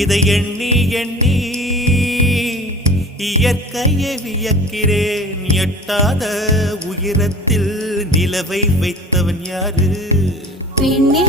இதை எண்ணி எண்ணி இயற்கையை வியக்கிறேன். எட்டாத உயரத்தில் நிலவை வைத்தவன் யாரு? பெண்ணே